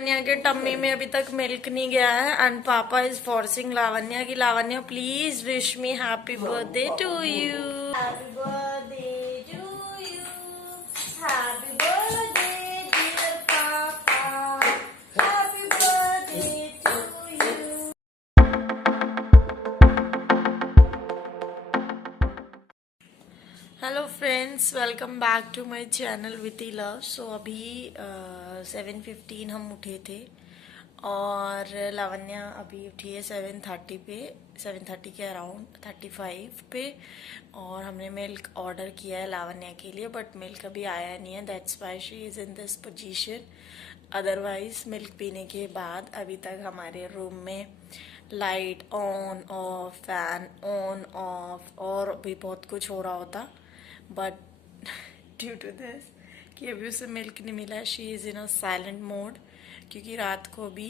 लावण्या के टम्मी में अभी तक मिल्क नहीं गया है एंड पापा इज फोर्सिंग लावण्या की Lavanya please wish me happy birthday to you. Happy birthday to you, happy birthday dear papa, happy birthday to you. Hello friends, welcome back to my channel विथी love. So अभी 7:15 हम उठे थे और लावण्या अभी उठी है 7:30 पे, 7:30 के अराउंड 35 पे। और हमने मिल्क ऑर्डर किया है लावण्या के लिए, बट मिल्क अभी आया नहीं है, that's why she is in this position. Otherwise milk पीने के बाद अभी तक हमारे रूम में light on off, fan on off और भी बहुत कुछ हो रहा होता, बट ड्यू टू दिस कि अभी उसे मिल्क नहीं मिला, she is in a silent mode. क्योंकि रात को भी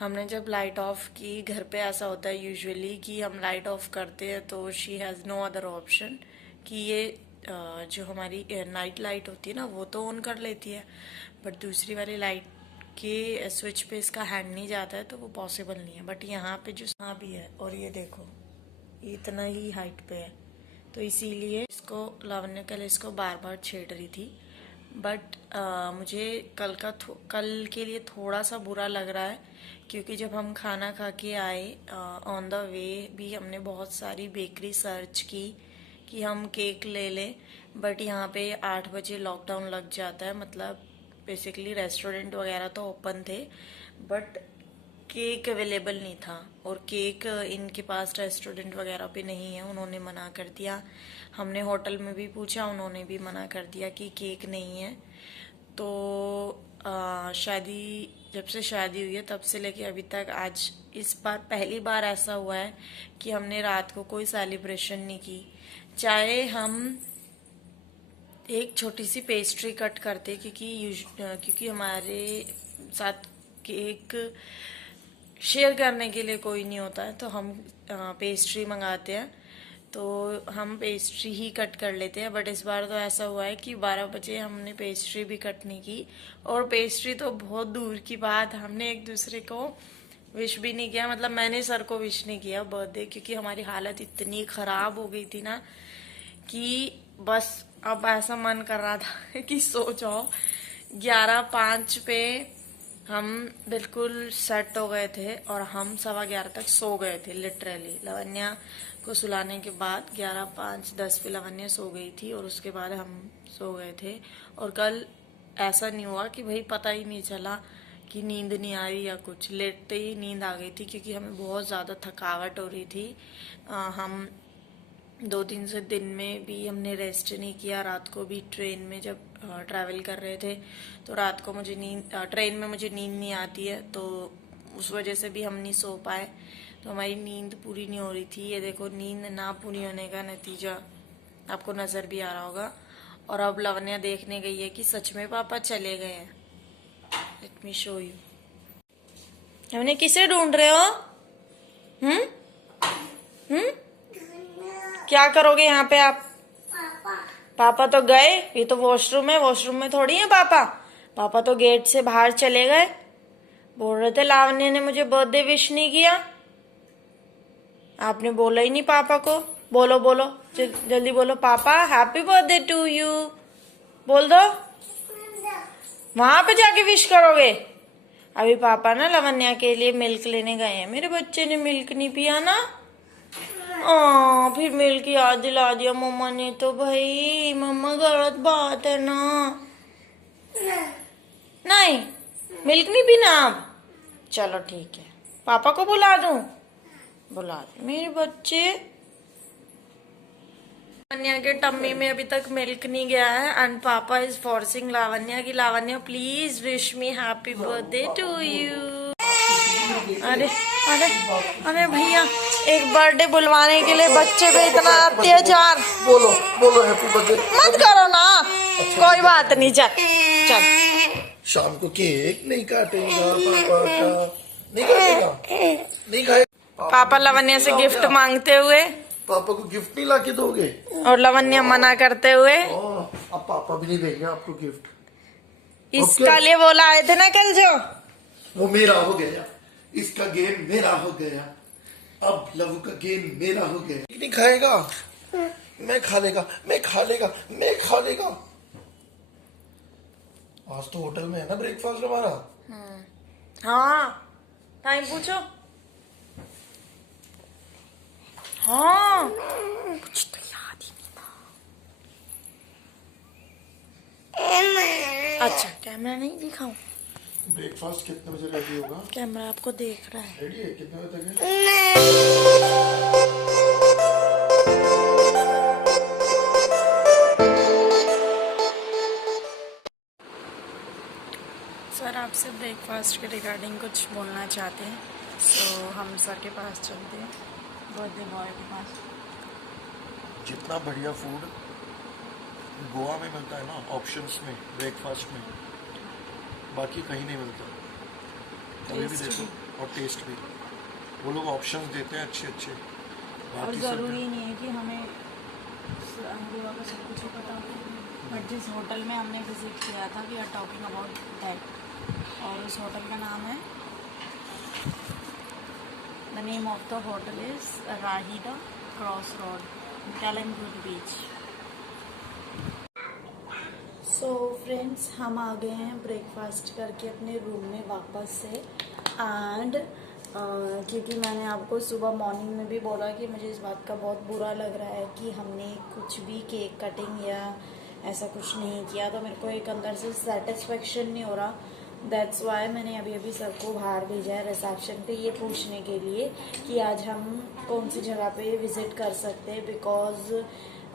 हमने जब लाइट ऑफ की, घर पे ऐसा होता है यूजुअली कि हम लाइट ऑफ करते हैं तो she has no other option कि ये जो हमारी नाइट लाइट होती है ना वो तो ऑन कर लेती है, बट दूसरी वाली लाइट के स्विच पे इसका हैंड नहीं जाता है तो वो पॉसिबल नहीं है। बट यहाँ पे जो यहाँ भी है और ये देखो इतना ही हाइट पे है, तो इसीलिए इसको लावण्य कल इसको बार बार छेड़ रही थी। बट मुझे कल के लिए थोड़ा सा बुरा लग रहा है क्योंकि जब हम खाना खा के आए ऑन द वे भी हमने बहुत सारी बेकरी सर्च की कि हम केक ले लें, बट यहाँ पे 8 बजे लॉकडाउन लग जाता है। मतलब बेसिकली रेस्टोरेंट वगैरह तो ओपन थे बट केक अवेलेबल नहीं था, और केक इनके पास रेस्टोरेंट वगैरह पे नहीं है, उन्होंने मना कर दिया। हमने होटल में भी पूछा, उन्होंने भी मना कर दिया कि केक नहीं है। तो शादी जब से शादी हुई है तब से लेके अभी तक आज इस बार पहली बार ऐसा हुआ है कि हमने रात को कोई सेलिब्रेशन नहीं की। चाहे हम एक छोटी सी पेस्ट्री कट करते क्योंकि हमारे साथ केक शेयर करने के लिए कोई नहीं होता है, तो हम पेस्ट्री मंगाते हैं, तो हम पेस्ट्री ही कट कर लेते हैं। बट इस बार तो ऐसा हुआ है कि 12 बजे हमने पेस्ट्री भी कट नहीं की, और पेस्ट्री तो बहुत दूर की बात, हमने एक दूसरे को विश भी नहीं किया। मतलब मैंने सर को विश नहीं किया बर्थडे, क्योंकि हमारी हालत इतनी खराब हो गई थी ना कि बस अब ऐसा मन कर रहा था कि सो जाओ। 11:05 पे हम बिल्कुल सेट हो गए थे और हम 11:15 तक सो गए थे लिटरली। लावण्या को सुलाने के बाद 11:05-10 पे लावण्या सो गई थी और उसके बाद हम सो गए थे। और कल ऐसा नहीं हुआ कि भाई पता ही नहीं चला कि नींद नहीं आ रही या कुछ, लेटते ही नींद आ गई थी क्योंकि हमें बहुत ज़्यादा थकावट हो रही थी। हम 2-3 से दिन में भी हमने रेस्ट नहीं किया। रात को भी ट्रेन में जब ट्रैवल कर रहे थे तो रात को मुझे ट्रेन में मुझे नींद नहीं आती है, तो उस वजह से भी हम नहीं सो पाए, तो हमारी नींद पूरी नहीं हो रही थी। ये देखो नींद ना पूरी होने का नतीजा आपको नज़र भी आ रहा होगा। और अब लावण्या देखने गई है कि सच में पापा चले गए हैं। Let me show you. हमने किसे ढूंढ रहे हो? क्या करोगे यहाँ पे आप? पापा तो गए, ये तो वॉशरूम है, वॉशरूम में थोड़ी है पापा। पापा तो गेट से बाहर चले गए। बोल रहे थे लावण्या ने मुझे बर्थडे विश नहीं किया। आपने बोला ही नहीं पापा को। बोलो बोलो जल्दी बोलो, पापा हैप्पी बर्थडे टू यू बोल दो। वहां पे जाके विश करोगे। अभी पापा ना लावण्या के लिए मिल्क लेने गए हैं। मेरे बच्चे ने मिल्क नहीं पिया ना, फिर मिल्क याद दिला दिया मम्मा ने। तो भाई मम्मा गलत बात है ना। नहीं मिल्क नहीं पीना आप, चलो ठीक है, पापा को बुला दूं? बुला दे मेरे बच्चे। लावण्या के टम्मी में अभी तक मिल्क नहीं गया है एंड पापा इज फोर्सिंग लावण्या की Lavanya please wish me happy birthday to you. अरे अरे अरे भैया, एक बर्थडे बुलवाने के लिए बच्चे पे इतना अत्याचार। बोलो बोलो हैप्पी बर्थडे मत करो ना। अच्छा, कोई बात नहीं, चल चल। शाम को केक नहीं काटेगा पापा का, नहीं काटेगा, नहीं खाएगा। पापा लावण्या से गिफ्ट मांगते हुए, पापा को गिफ्ट नहीं लाके दोगे? और लावण्या मना करते हुए। अब पापा भी नहीं देंगे आपको गिफ्ट। इसका लिए बोला आए थे ना कल जो। वो मेरा हो गया, इसका गेम मेरा हो गया, अब लव का गेम मेरा हो गया। नहीं खाएगा, मैं खा लेगा, मैं खा लेगा, मैं खा लेगा। आज तो होटल में है ना ब्रेकफास्ट हमारा। हाँ, टाइम पूछो। हाँ, कुछ तो याद ही नहीं था। अच्छा, कैमरा नहीं दिखाऊं? ब्रेकफास्ट कितने बजे रेडी होगा? कैमरा आपको देख रहा है। रेडी है? कितने बजे तक है? सर आपसे ब्रेकफास्ट के रिगार्डिंग कुछ बोलना चाहते हैं, तो हम सर के पास चलते हैं, बर्थडे बॉय के पास। जितना बढ़िया फूड गोवा में मिलता है ना ऑप्शंस में, ब्रेकफास्ट में, बाकी कहीं नहीं मिलता। कभी भी टेस्ट देखो, और टेस्ट भी। वो लोग ऑप्शंस देते हैं अच्छे अच्छे। और बाकी सब ज़रूरी नहीं है कि हमें गोवा का सब कुछ ही पता हो, बट जिस होटल में हमने विजिट किया था, we are talking about that, और उस होटल का नाम है, the name of the hotel is Rahida cross road, Calangute beach. So friends, हम आ गए हैं ब्रेकफास्ट करके अपने रूम में वापस से। एंड क्योंकि मैंने आपको सुबह मॉर्निंग में भी बोला कि मुझे इस बात का बहुत बुरा लग रहा है कि हमने कुछ भी केक कटिंग या ऐसा कुछ नहीं किया, तो मेरे को एक अंदर से सेटिस्फेक्शन नहीं हो रहा। दैट्स वाई मैंने अभी अभी सबको बाहर भेजा है रिसेप्शन पे ये पूछने के लिए कि आज हम कौन सी जगह पे विजिट कर सकते हैं, बिकॉज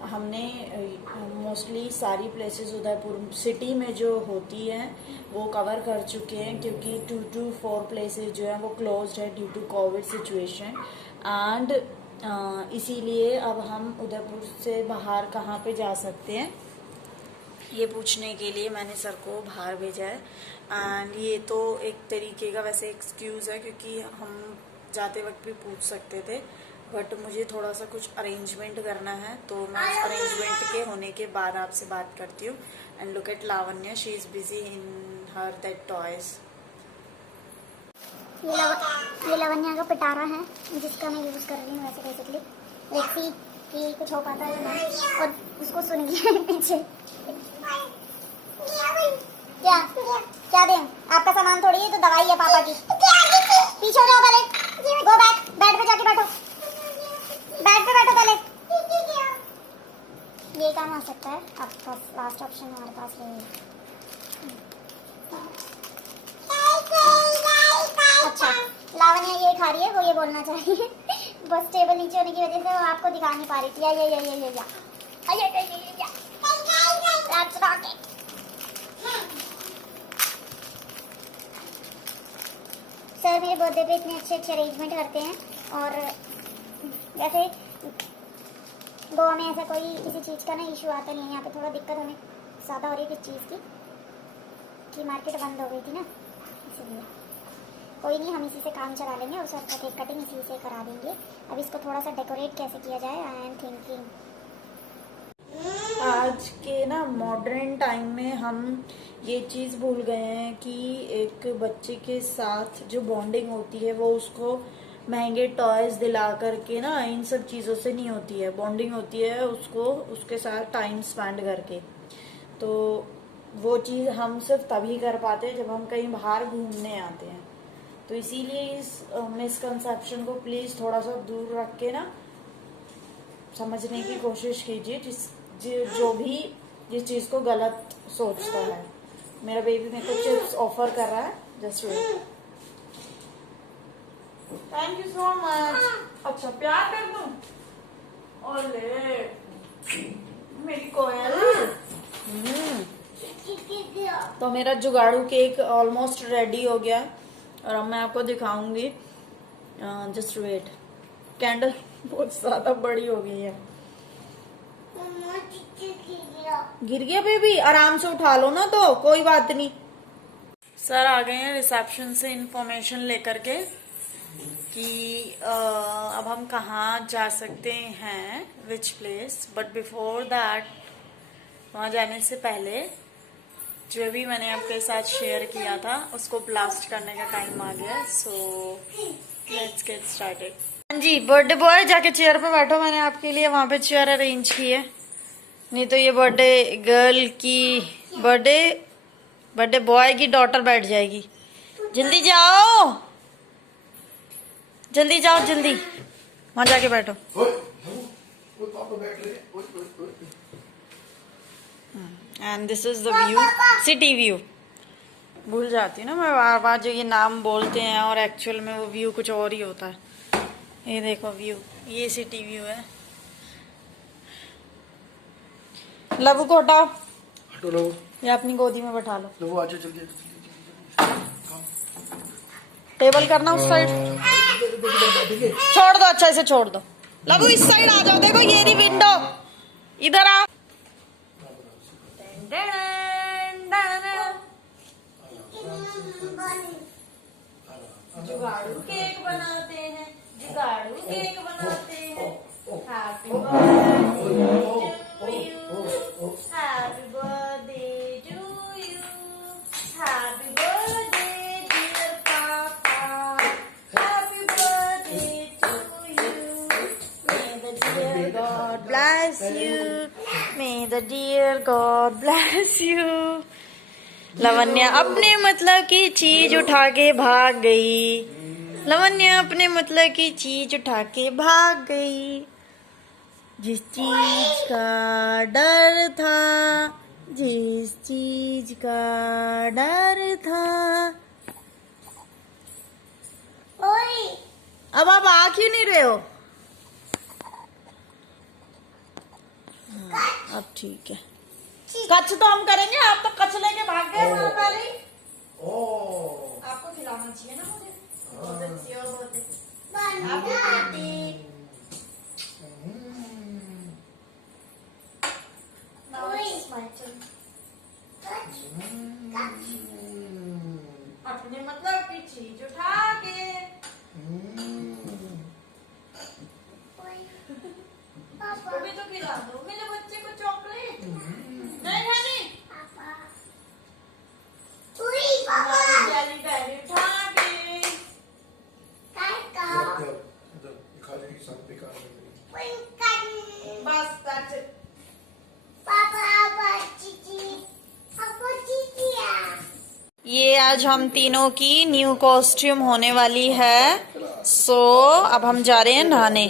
हमने मोस्टली सारी प्लेसेस उदयपुर सिटी में जो होती हैं वो कवर कर चुके हैं, क्योंकि 2 to 4 प्लेसेस जो हैं वो क्लोज्ड है due to COVID situation. And इसीलिए अब हम उदयपुर से बाहर कहाँ पे जा सकते हैं ये पूछने के लिए मैंने सर को बाहर भेजा है। एंड ये तो एक तरीके का वैसे एक्सक्यूज़ है, क्योंकि हम जाते वक्त भी पूछ सकते थे, बट मुझे थोड़ा सा कुछ अरेंजमेंट करना है, तो मैं उस अरेंजमेंट के होने के बाद आपसे बात करती हूँ। And look at Lavanya, she is busy in her that toys. ये लवन्या का पिटारा है जिसका मैं यूज़ कर रही हूँ वैसे बेसिकली। देखती कि कुछ हो पाता है कि नहीं, और उसको सुन लिया पीछे। क्या क्या दें? आपका सामान थोड़ी है, तो दवाई है पापा की। पीछे हो जाओ पहले, गो बैक, बेड पे जाके बैठो, बेड पे बैठो पहले। ये काम आ सकता है आपका लास्ट ऑप्शन हमारे पास है। अच्छा, लावण्या ये खा रही है, वो ये बोलना चाहिए। बस टेबल नीचे होने की वजह से वो आपको दिखा नहीं पा रही थी। That's rocket. सर मेरे बर्थडे पे इतने अच्छे अच्छे अरेंजमेंट करते हैं, और वैसे गोवा में ऐसा कोई किसी चीज़ का ना इशू आता नहीं है। यहाँ पे थोड़ा दिक्कत हमें ज़्यादा हो रही है किस चीज़ की, कि मार्केट बंद हो गई थी ना, इसीलिए। कोई नहीं, हम इसी से काम चला लेंगे, और सर का केक कटिंग इसी से करा देंगे। अब इसको थोड़ा सा डेकोरेट कैसे किया जाए, आई एम थिंकिंग। आज के ना मॉडर्न टाइम में हम ये चीज़ भूल गए हैं कि एक बच्चे के साथ जो बॉन्डिंग होती है वो उसको महंगे टॉयज दिला करके ना इन सब चीज़ों से नहीं होती है। बॉन्डिंग होती है उसको उसके साथ टाइम स्पेंड करके। तो वो चीज़ हम सिर्फ तभी कर पाते हैं जब हम कहीं बाहर घूमने आते हैं। तो इसीलिए इस मिसकंसेप्शन को प्लीज़ थोड़ा सा दूर रख के ना समझने की कोशिश कीजिए, जो भी जिस चीज़ को गलत सोचता है। मेरा बेबी मेरे को चिप्स ऑफर कर रहा है, just wait. Thank you so much. अच्छा, प्यार कर दूं? ओले मेरी कोयल। तो मेरा जुगाड़ू केक ऑलमोस्ट रेडी हो गया, और अब मैं आपको दिखाऊंगी। Just wait. कैंडल बहुत ज्यादा बड़ी हो गई है। गिर गया बेबी, आराम से उठा लो ना, तो कोई बात नहीं। सर आ गए हैं रिसेप्शन से इंफॉर्मेशन लेकर के कि अब हम कहाँ जा सकते हैं, which place. But before that, वहाँ जाने से पहले जो भी मैंने आपके साथ शेयर किया था उसको ब्लास्ट करने का टाइम आ गया, सो लेट्स गेट स्टार्टेड। हाँ जी, बर्थडे बॉय जाके चेयर पे बैठो, मैंने आपके लिए वहां पे चेयर अरेंज की है, नहीं तो ये बर्थडे गर्ल की बर्थडे बॉय की डॉटर बैठ जाएगी। जल्दी जाओ, जल्दी जाओ, जल्दी वहां जाके बैठो। And this is the view, city view. भूल जाती हूँ ना मैं बार बार, जो ये नाम बोलते हैं और एक्चुअल में वो व्यू कुछ और ही होता है। ये देखो व्यू, ये सिटी व्यू है। लबू को हटाओ, हटो लो, या अपनी गोदी में बैठा लो। लो आजा जल्दी। टेबल करना उस साइड, छोड़ दो, अच्छा इसे छोड़ दो। लबू इस साइड आ जाओ, देखो ये रही विंडो, इधर आओ। जुगाड़ू केक बनाते हैं, जुगाड़ू केक बनाते हैं। Happy birthday to you, happy birthday dear papa, happy birthday to you, may the dear God bless you, may the dear God bless you. Lavanya अपने मतलब की चीज उठा के भाग गई, लवन्या अपने मतलब की चीज उठा के भाग गई। जिस चीज का डर था, जिस चीज का डर था। ओए अब आप आ क्यों नहीं रहे हो? हाँ, अब ठीक है। कच तो हम करेंगे, आप तो कच लेके भाग गए वहां पहले ही। आपको खिलाना चाहिए ना मुझे, बहुत अच्छी हो, बहुत अच्छी। आपको बेटी अपने मतलब की चीज उठा के। अभी तो खिला दो मेरे बच्चे को चॉकलेट। नहीं खानी? जेली बेली उठा के। बस that's it। ये आज हम तीनों की न्यू कॉस्ट्यूम होने वाली है, सो अब हम जा रहे हैं नहाने।